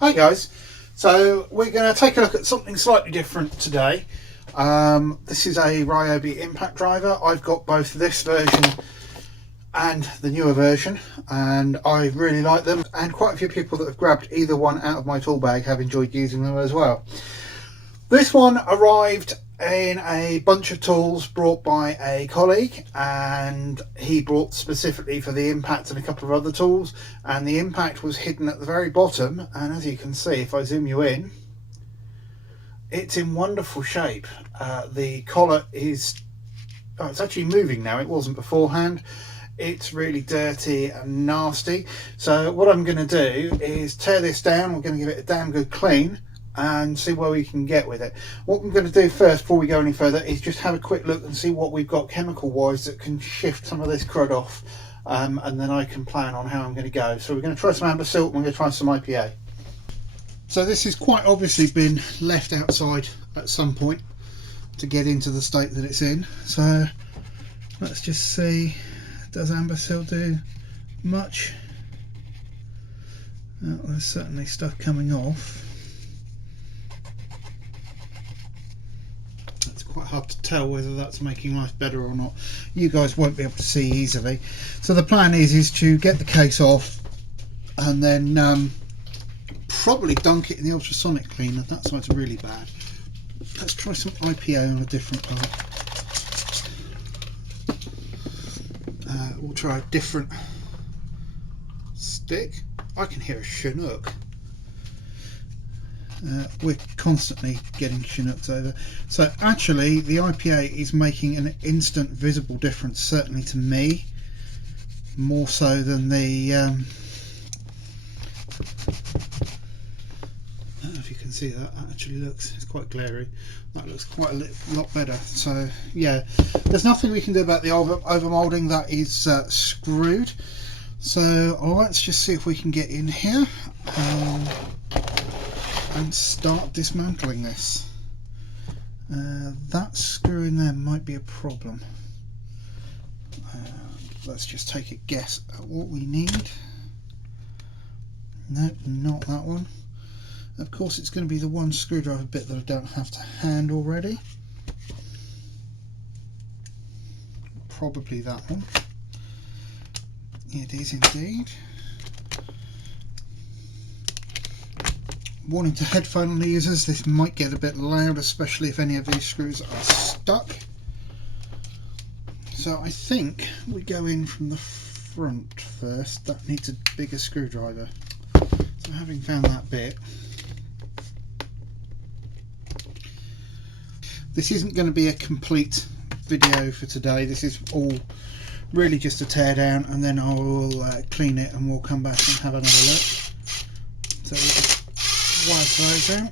Hi guys, so we're going to take a look at something slightly different today. This is a Ryobi impact driver. I've got both this version and the newer version, and I really like them, and quite a few people that have grabbed either one out of my tool bag have enjoyed using them as well. This one arrived in a bunch of tools brought by a colleague, and he brought specifically for the impact and a couple of other tools, and the impact was hidden at the very bottom, and as you can see, if I zoom you in, it's in wonderful shape. The collar is it's actually moving now, it wasn't beforehand. It's really dirty and nasty, so what I'm going to do is tear this down. We're going to give it a damn good clean and see where we can get with it. What I'm going to do first, before we go any further, is just have a quick look and see what we've got chemical wise that can shift some of this crud off, and then I can plan on how I'm going to go. So we're going to try some amber silt and we're going to try some IPA. So this has quite obviously been left outside at some point to get into the state that it's in, so let's just see, does amber silt do much? Well, there's certainly stuff coming off. It's quite hard to tell whether that's making life better or not. You guys won't be able to see easily. So the plan is to get the case off and then probably dunk it in the ultrasonic cleaner. That side's really bad. Let's try some IPA on a different part. We'll try a different stick. I can hear a Chinook. We're constantly getting Chinooks over. So actually the IPA is making an instant visible difference, certainly to me, more so than the I don't know if you can see that. That actually looks, it's quite glary. That looks quite a lot better. So yeah, there's nothing we can do about the overmolding. That is screwed. So let's just see if we can get in here and start dismantling this. That screw in there might be a problem. Let's just take a guess at what we need. No, not that one. Of course it's going to be the one screwdriver bit that I don't have to hand already. Probably that one. It is indeed. Warning to headphone users, this might get a bit loud, especially if any of these screws are stuck. So I think we go in from the front first. That needs a bigger screwdriver. So having found that bit, this isn't going to be a complete video for today. This is all really just a tear down, and then I will clean it and we'll come back and have another look. So we'll wipe those out.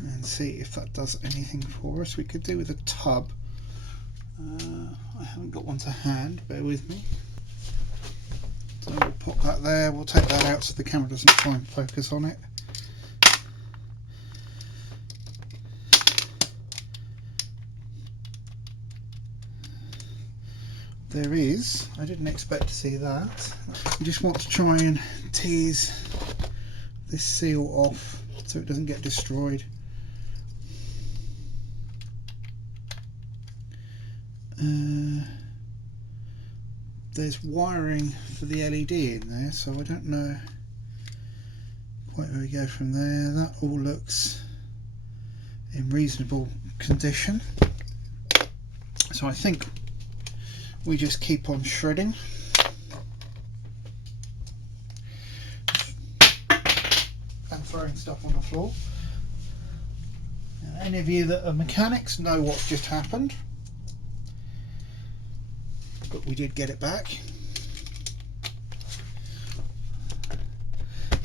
And see if that does anything for us. We could do with a tub. I haven't got one to hand, bear with me. So we'll pop that there, we'll take that out so the camera doesn't try and focus on it. There is, I didn't expect to see that. You just want to try and tease this seal off so it doesn't get destroyed. There's wiring for the LED in there, so I don't know quite where we go from there. That all looks in reasonable condition. So I think we just keep on shredding. And throwing stuff on the floor. Now, any of you that are mechanics know what's just happened. But we did get it back.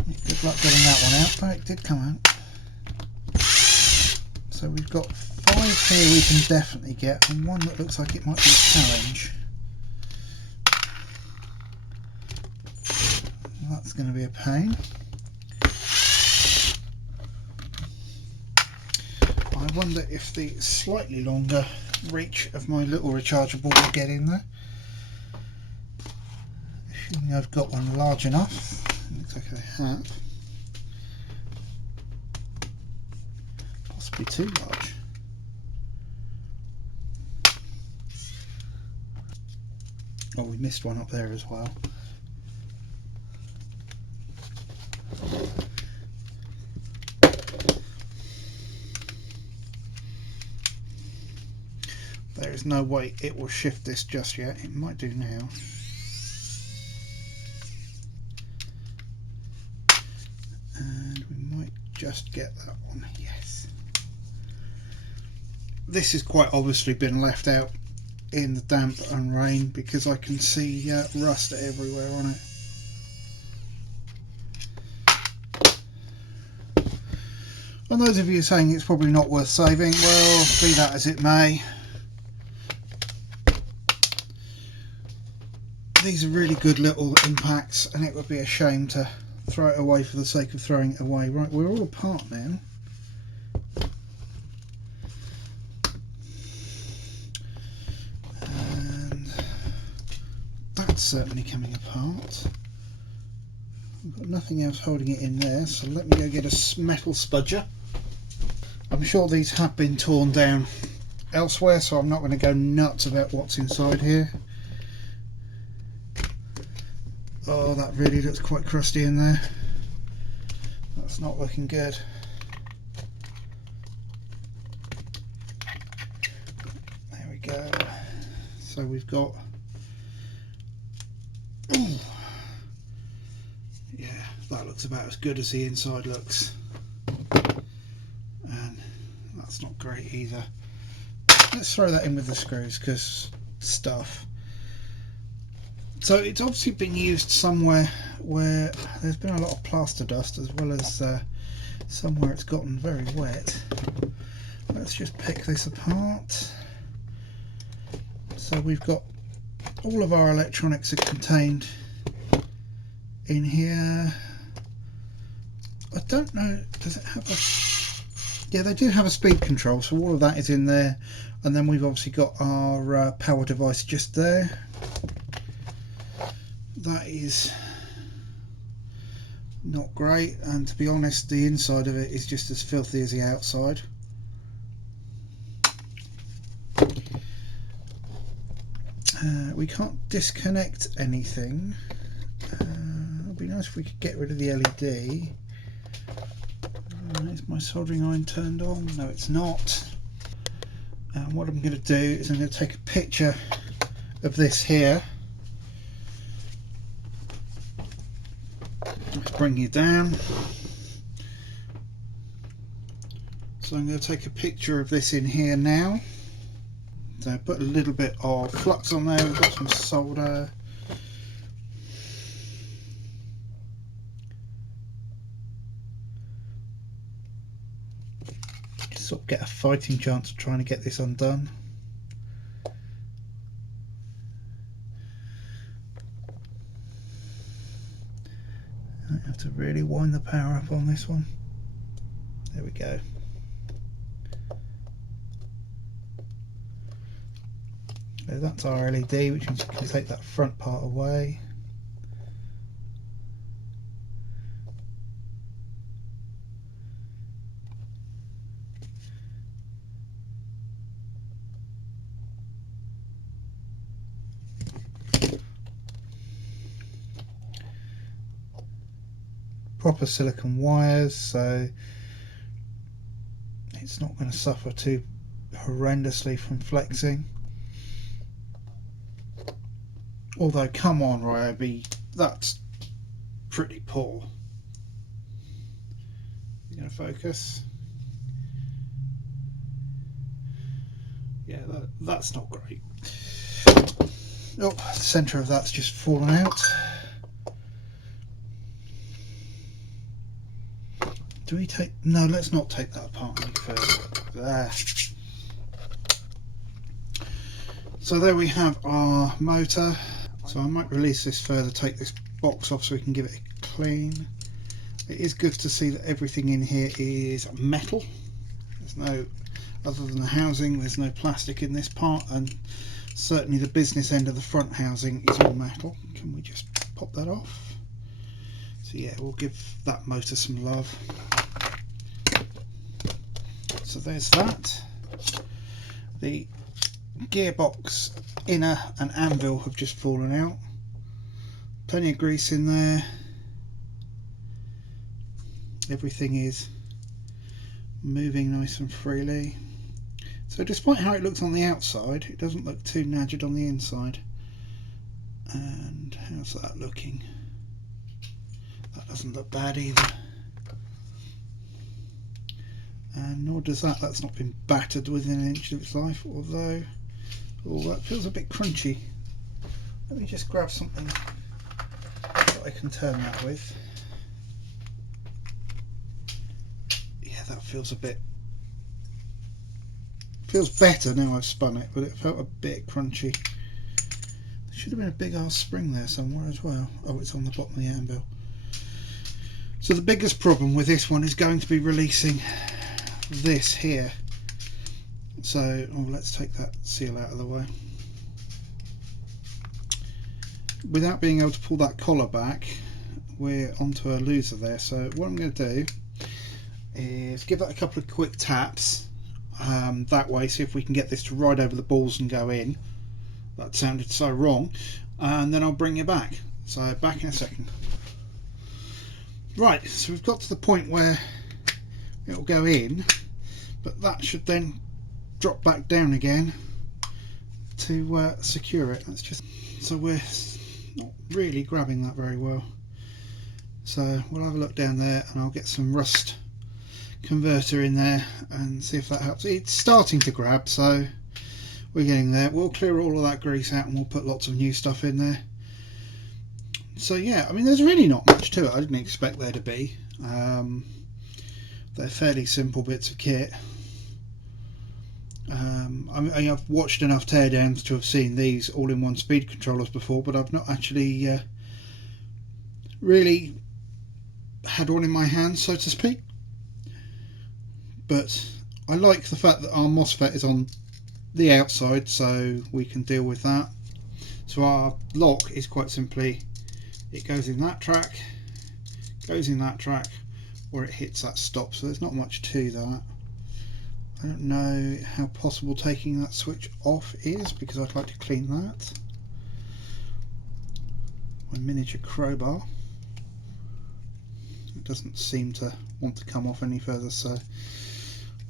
Good luck getting that one out, but it did come out. So we've got 5 here we can definitely get, and one that looks like it might be a challenge. That's going to be a pain. I wonder if the slightly longer reach of my little rechargeable will get in there. Assuming I've got one large enough. Looks like I have. Possibly too large. Oh, we missed one up there as well. There is no way it will shift this just yet. It might do now. And we might just get that one. Yes. This has quite obviously been left out in the damp and rain because I can see rust everywhere on it. And those of you saying it's probably not worth saving, well, be that as it may. These are really good little impacts and it would be a shame to throw it away for the sake of throwing it away. Right, we're all apart now. And that's certainly coming apart. I've got nothing else holding it in there, so let me go get a metal spudger. I'm sure these have been torn down elsewhere, so I'm not going to go nuts about what's inside here. Oh, that really looks quite crusty in there. That's not looking good. There we go. So we've got... Ooh. Yeah, that looks about as good as the inside looks. And that's not great either. Let's throw that in with the screws, because stuff. So it's obviously been used somewhere where there's been a lot of plaster dust, as well as somewhere it's gotten very wet. Let's just pick this apart. So we've got all of our electronics are contained in here. I don't know, does it have a... Yeah, they do have a speed control, so all of that is in there. And then we've obviously got our power device just there. That is not great, and to be honest, the inside of it is just as filthy as the outside. We can't disconnect anything. It would be nice if we could get rid of the LED. Is my soldering iron turned on? No, it's not. And what I'm going to do is I'm going to take a picture of this here. Let's bring you down. So I'm going to take a picture of this in here now. So put a little bit of flux on there. We've got some solder. Just sort of get a fighting chance of trying to get this undone. I have to really wind the power up on this one. There we go. So that's our LED, which means you can take that front part away. Proper silicone wires, so it's not going to suffer too horrendously from flexing. Although, come on, Ryobi, that's pretty poor. You gonna focus? Yeah, that's not great. Oh, the centre of that's just fallen out. Do we take... No, let's not take that apart any further. There. So there we have our motor. So I might release this further, take this box off so we can give it a clean. It is good to see that everything in here is metal. There's no, other than the housing, there's no plastic in this part, and Certainly the business end of the front housing is all metal. Can we just pop that off? So yeah, we'll give that motor some love. So there's that. The gearbox inner and anvil have just fallen out. Plenty of grease in there. Everything is moving nice and freely. So despite how it looks on the outside, it doesn't look too nadgered on the inside. And how's that looking? That doesn't look bad either. And nor does that. That's not been battered within an inch of its life, although, oh, that feels a bit crunchy. Let me just grab something that I can turn that with. Yeah, that feels a bit, feels better now I've spun it, but it felt a bit crunchy. There should have been a big ass spring there somewhere as well. Oh, it's on the bottom of the anvil. So the biggest problem with this one is going to be releasing this here. So let's take that seal out of the way. Without being able to pull that collar back, we're onto a loser there. So what I'm going to do is give that a couple of quick taps. That way, see if we can get this to ride over the balls and go in. That sounded so wrong. And then I'll bring you back. So back in a second. Right, so we've got to the point where it'll go in, but that should then drop back down again to secure it. That's just, so we're not really grabbing that very well. So we'll have a look down there, and I'll get some rust converter in there and see if that helps. It's starting to grab, so we're getting there. We'll clear all of that grease out and we'll put lots of new stuff in there. So yeah, I mean, there's really not much to it. I didn't expect there to be. They're fairly simple bits of kit. I've watched enough teardowns to have seen these all-in-one speed controllers before, but I've not actually really had one in my hands, so to speak. But I like the fact that our MOSFET is on the outside, so we can deal with that. So our lock is quite simply, it goes in that track, goes in that track, or it hits that stop. So there's not much to that. I don't know how possible taking that switch off is, because I'd like to clean that. My miniature crowbar, it doesn't seem to want to come off any further, so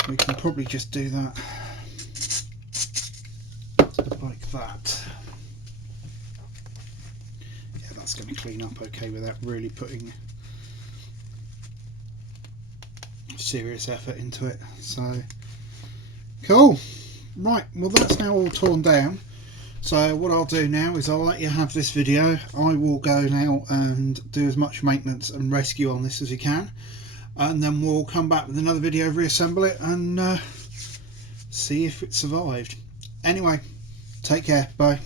we can probably just do that like that. Yeah, that's going to clean up okay without really putting serious effort into it. So cool. Right, well, that's now all torn down. So what I'll do now is I'll let you have this video. I will go now and do as much maintenance and rescue on this as we can, and then we'll come back with another video, reassemble it, and see if it survived. Anyway, take care, bye.